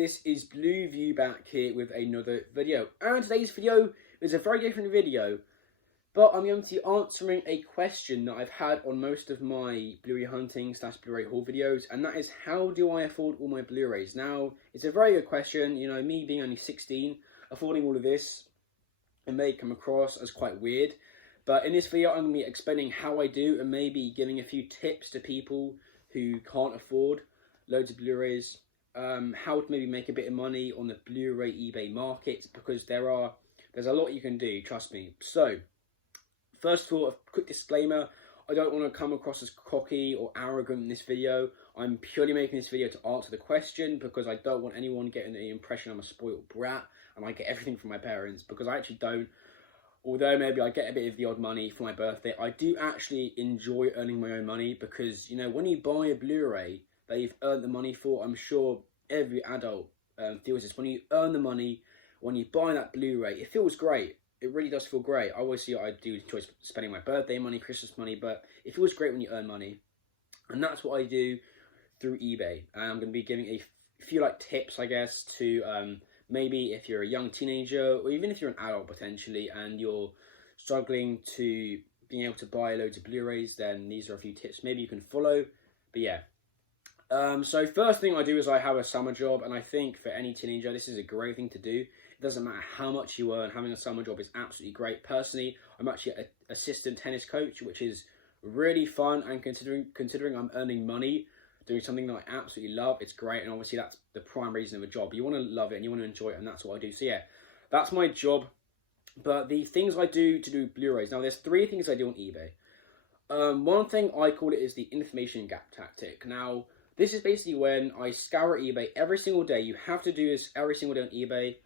this is Blue View back here with another video. And today's video is a very different video, but I'm going to be answering a question that I've had on most of my Blu-ray hunting / Blu-ray haul videos, and that is, how do I afford all my Blu-rays? Now, it's a very good question. You know, me being only 16, affording all of this, it may come across as quite weird, but in this video I'm going to be explaining how I do and maybe giving a few tips to people who can't afford loads of Blu-rays, how to maybe make a bit of money on the Blu-ray eBay market, because there's a lot you can do, trust me. So, first of all, a quick disclaimer, I don't want to come across as cocky or arrogant in this video. I'm purely making this video to answer the question because I don't want anyone getting the impression I'm a spoiled brat and I get everything from my parents, because I actually don't. Although maybe I get a bit of the odd money for my birthday, I do actually enjoy earning my own money, because, you know, when you buy a Blu-ray that you've earned the money for, I'm sure every adult feels this. When you earn the money, when you buy that Blu-ray, it feels great. It really does feel great. Obviously, I do enjoy spending my birthday money, Christmas money, but it feels great when you earn money. And that's what I do through eBay. And I'm going to be giving a few tips, I guess, to maybe if you're a young teenager, or even if you're an adult potentially, and you're struggling to being able to buy loads of Blu-rays, then these are a few tips maybe you can follow. But yeah. So first thing I do is I have a summer job, and I think for any teenager this is a great thing to do. It doesn't matter how much you earn, having a summer job is absolutely great. Personally, I'm actually an assistant tennis coach, which is really fun, and considering I'm earning money doing something that I absolutely love, it's great. And obviously that's the prime reason of a job. You want to love it and you want to enjoy it, and that's what I do. So yeah, that's my job. But the things I do to do Blu-rays, now there's 3 things I do on eBay. One thing I call it is the information gap tactic. Now, this is basically when I scour eBay every single day. You have to do this every single day on eBay,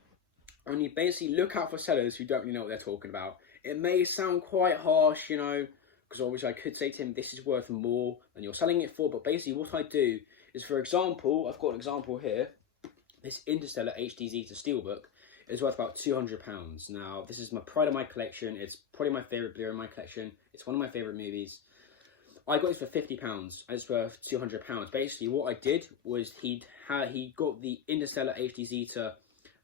and you basically look out for sellers who don't really know what they're talking about. It may sound quite harsh, you know, because obviously I could say to him, this is worth more than you're selling it for, but basically what I do is, for example, I've got an example here. This Interstellar HD Zeta Steelbook is worth about £200. Now, this is my pride of my collection. It's probably my favourite Blu-ray in my collection. It's one of my favourite movies. I got this for £50, and it's worth £200. Basically, what I did was he got the Interstellar HD Zeta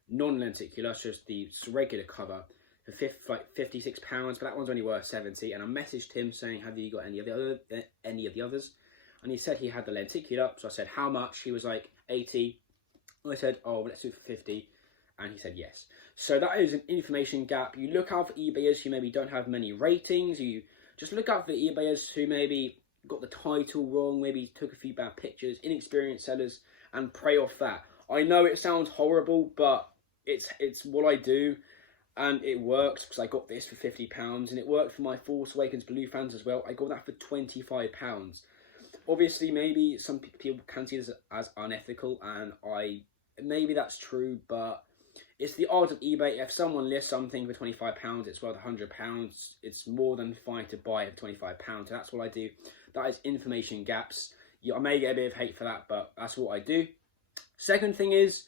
non-lenticular, just the regular cover, for £56, but that one's only worth £70. And I messaged him saying, have you got any of the others? And he said he had the lenticular. So I said, how much? He was like, 80. I said, oh, let's do it for 50. And he said yes. So that is an information gap. You look out for eBayers who maybe don't have many ratings. You just look out for eBayers who maybe got the title wrong, maybe took a few bad pictures, inexperienced sellers, and prey off that. I know it sounds horrible, but it's what I do, and it works, because I got this for £50, and it worked for my Force Awakens Blue fans as well. I got that for £25. Obviously, maybe some people can see this as unethical, and maybe that's true, but it's the art of eBay. If someone lists something for £25, it's worth £100. It's more than fine to buy it for £25. So that's what I do. That is information gaps. I may get a bit of hate for that, but that's what I do. Second thing is,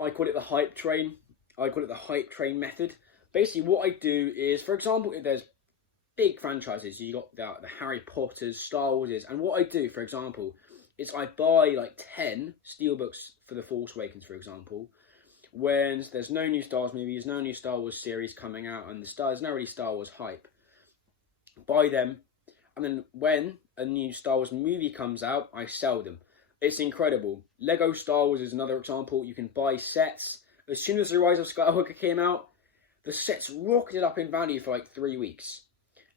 I call it the hype train. I call it the hype train method. Basically, what I do is, for example, if there's big franchises, you got the Harry Potters, Star Warses, and what I do, for example, is I buy 10 steelbooks for the Force Awakens, for example, when there's no new Star Wars movies, no new Star Wars series coming out, and there's no really Star Wars hype. Buy them, and then when a new Star Wars movie comes out, I sell them. It's incredible. Lego Star Wars is another example. You can buy sets. As soon as The Rise of Skywalker came out, the sets rocketed up in value for 3 weeks.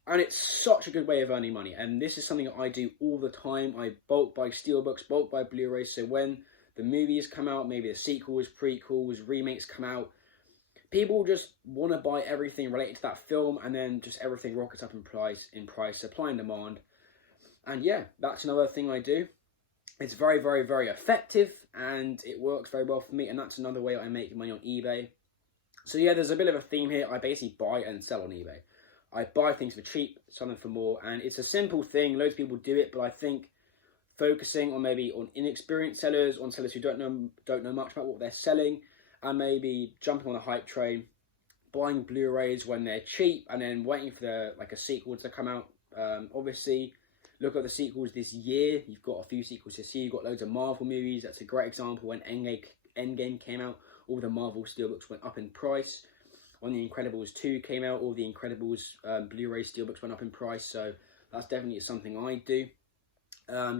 And it's such a good way of earning money. And this is something I do all the time. I bulk buy steelbooks, bulk buy Blu-rays. So when the movies come out, maybe the sequels, prequels, remakes come out, people just want to buy everything related to that film, and then just everything rockets up in price, supply and demand. And yeah, that's another thing I do. It's very, very, very effective, and it works very well for me, and that's another way I make money on eBay. So yeah, there's a bit of a theme here. I basically buy and sell on eBay. I buy things for cheap, sell them for more, and it's a simple thing. Loads of people do it, but I think focusing on maybe on inexperienced sellers, on sellers who don't know much about what they're selling, and maybe jumping on the hype train, buying Blu-rays when they're cheap, and then waiting for a sequel to come out. Obviously, look at the sequels this year. You've got a few sequels this year. You've got loads of Marvel movies. That's a great example when Endgame came out, all the Marvel Steelbooks went up in price. When The Incredibles 2 came out, all the Incredibles Blu-ray Steelbooks went up in price, so that's definitely something I do.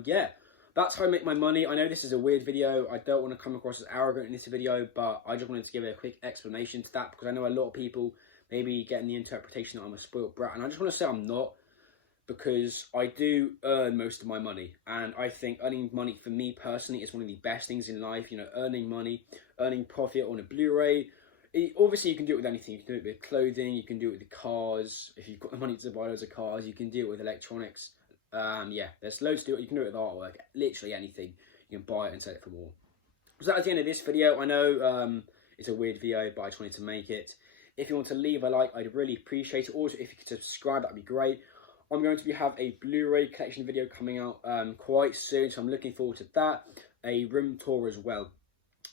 Yeah, that's how I make my money. I know this is a weird video. I don't want to come across as arrogant in this video, but I just wanted to give a quick explanation to that, because I know a lot of people maybe getting the interpretation that I'm a spoiled brat, and I just want to say I'm not, because I do earn most of my money, and I think earning money for me personally is one of the best things in life. You know, earning money, earning profit on a Blu-ray. Obviously, you can do it with anything. You can do it with clothing, you can do it with the cars. If you've got the money to buy loads of cars, you can do it with electronics. Yeah, there's loads to do it. You can do it with artwork, literally anything. You can buy it and sell it for more. So that's the end of this video. I know it's a weird video, but I just wanted to make it. If you want to leave a like, I'd really appreciate it. Also, if you could subscribe, that'd be great. I'm going to have a Blu-ray collection video coming out quite soon, so I'm looking forward to that. A room tour as well.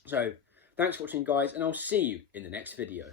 So, thanks for watching, guys, and I'll see you in the next video.